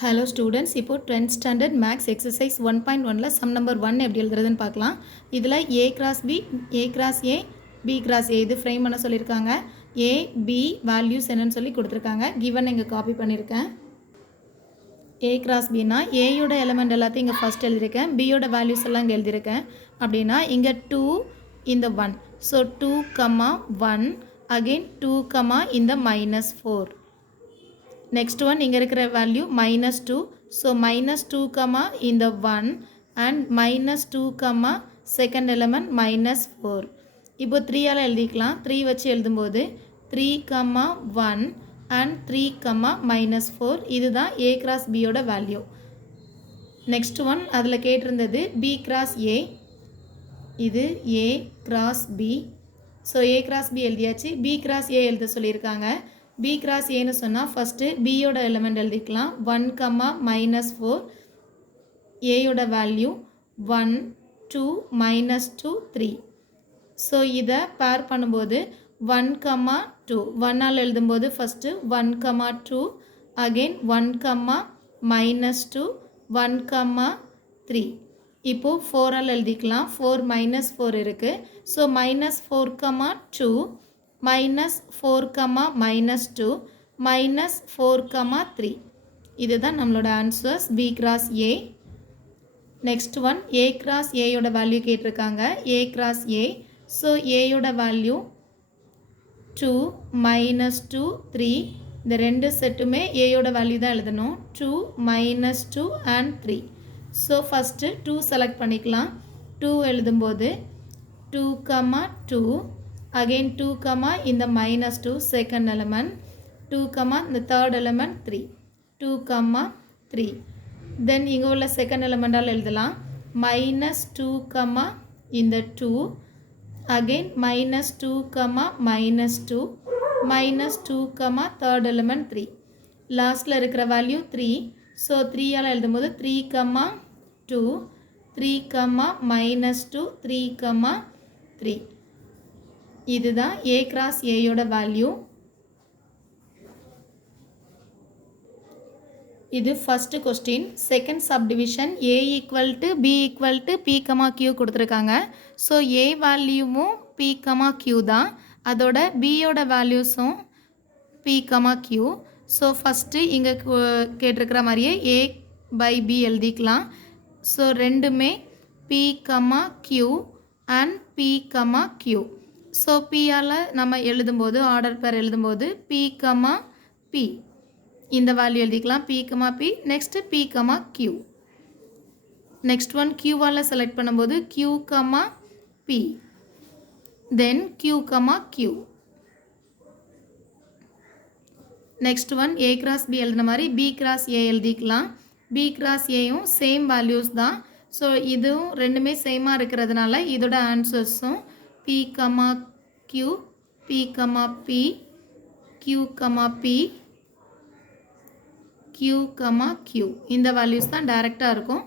Hello students, இப்போ 10th standard maths exercise 1.1ல் sum number 1 எப்படி எழுதுறதுன்னு பார்க்கலாம். இதில் A cross B, A cross A, B cross A இது ஃப்ரேம் பண்ண சொல்லியிருக்காங்க. ஏ பி வேல்யூஸ் என்னன்னு சொல்லி கொடுத்துருக்காங்க. கிவன் இங்கே காப்பி பண்ணியிருக்கேன். ஏ கிராஸ் பின்னா ஏயோட எலமெண்ட் எல்லாத்தையும் இங்கே ஃபஸ்ட் எழுதியிருக்கேன். பியோட வேல்யூஸ் எல்லாம் இங்கே எழுதியிருக்கேன். அப்படின்னா இங்கே 2 இந்த 1. ஸோ 2, 1 அகெயின் 2, இந்த -4. Next one இங்க இருக்கிற வேல்யூ -2. So -2, இந்த 1 and -2, second element -4. இப்போ 3 ஆல எழுதிக்கலாம். 3 வச்சு எழுதும்போது 3, 1 and 3, -4. இதுதான் A cross B யோட வேல்யூ. நெக்ஸ்ட் ஒன் அதில் கேட்டிருந்தது B cross A. இது A cross B. So A cross B எழுதியாச்சு. B cross A எழுத சொல்லியிருக்காங்க. B cross ஏன்னு சொன்னால் ஃபஸ்ட்டு பியோட எலிமெண்ட் எழுதிக்கலாம். 1, -4. ஏயோட வேல்யூ 1, 2, -2, 3. ஸோ இதை பேர் பண்ணும்போது 1, 2. 1ஆல் எழுதும்போது ஃபஸ்ட்டு 1, 2 அகெயின் 1, -2 1, 3. இப்போது 4ஆல் எழுதிக்கலாம். 4 -4 இருக்குது. ஸோ -4, 2 -4, -2 -4, 3. இதுதான் நம்மளோட answers B cross A. Next one A cross A யோட வேல்யூ கேட்டிருக்காங்க. A cross A. ஸோ ஏயோட வேல்யூ 2, -2, 3. இந்த ரெண்டு செட்டுமே ஏயோட வேல்யூ தான் எழுதணும். 2, -2 and 3. ஸோ ஃபஸ்ட்டு 2 செலக்ட் பண்ணிக்கலாம். 2 எழுதும்போது 2, 2 again 2, இந்த -2 second element, 2, இந்த third element 3, 2, 3. then இங்கே உள்ள second elemental எழுதலாம். -2, இந்த 2 again -2, -2 -2, third element 3. லாஸ்ட்டில் இருக்கிற வேல்யூ 3. ஸோ 3 ஆல் எழுதும்போது 3, 2 3, -2 3, 3. இதுதான் A cross A யோட வேல்யூ. இது first question. Second subdivision A = B = P, Q கொடுத்துருக்காங்க. ஸோ A வேல்யூவும் P, Q தான். அதோட B யோட வேல்யூஸும் P, Q. ஸோ ஃபஸ்ட்டு இங்கே கேட்டிருக்கிற மாதிரியே A/B எழுதிக்கலாம். ஸோ ரெண்டுமே P, Q and P, Q. So பியால் நம்ம எழுதும்போது ஆர்டர் பேர் எழுதும்போது P, P இந்த வேல்யூ எழுதிக்கலாம். P, P. Next P, Q. Next one Qவால் செலக்ட் பண்ணும்போது Q, P. Then Q, Q. Next one A cross B எழுதுன மாதிரி B cross A எழுதிக்கலாம். B cross Aயும் சேம் வேல்யூஸ் தான். ஸோ இதுவும் ரெண்டுமே சேமாக இருக்கிறதுனால இதோட ஆன்சர்ஸும் P, Q, P, P, Q, P, Q, Q. இந்த வேல்யூஸ் தான் டைரெக்டாக இருக்கும்.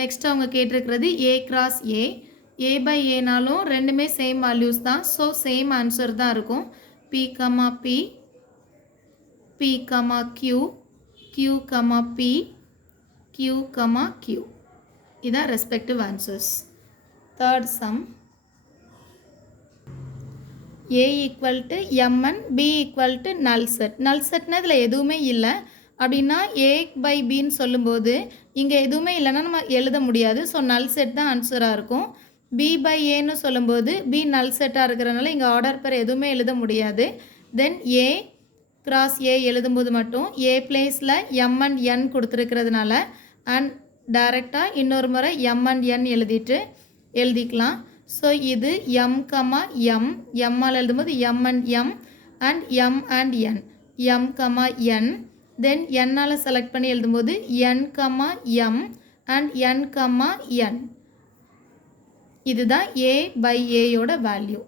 நெக்ஸ்ட் அவங்க கேட்டிருக்கிறது A cross A. A/Aனாலும் ரெண்டுமே சேம் வேல்யூஸ் தான். ஸோ சேம் ஆன்சர் தான் இருக்கும். P, P, P, Q, Q, P, Q, Q. இதான் respective answers. Third sum. A = Mn, B = null set. null setனா இதில் எதுவுமே இல்லை அப்படின்னா A/Bன்னு சொல்லும்போது இங்கே எதுவுமே இல்லைன்னா நம்ம எழுத முடியாது. ஸோ null set தான் ஆன்சராக இருக்கும். B/Aன்னு சொல்லும்போது B null செட்டாக இருக்கிறனால இங்கே ஆர்டர் பேர் எதுவுமே எழுத முடியாது. தென் A cross A எழுதும்போது மட்டும் A பிளேஸில் M and N கொடுத்துருக்கிறதுனால அண்ட் டைரெக்டாக இன்னொரு முறை M and N எழுதிக்கலாம். ஸோ இது M, M. Mஆல் எழுதும்போது M and M and M and N. M, N. Then Nஆல் செலக்ட் பண்ணி எழுதும்போது N, M and N, N. இதுதான் A/A யோட வேல்யூ.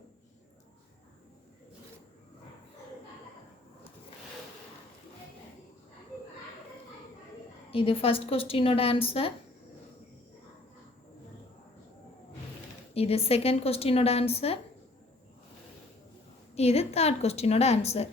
இது ஃபர்ஸ்ட் கொஸ்டினோட ஆன்சர். இது செகண்ட் கொஸ்டினோட ஆன்சர். இது தேர்ட் கொஸ்டினோட ஆன்சர்.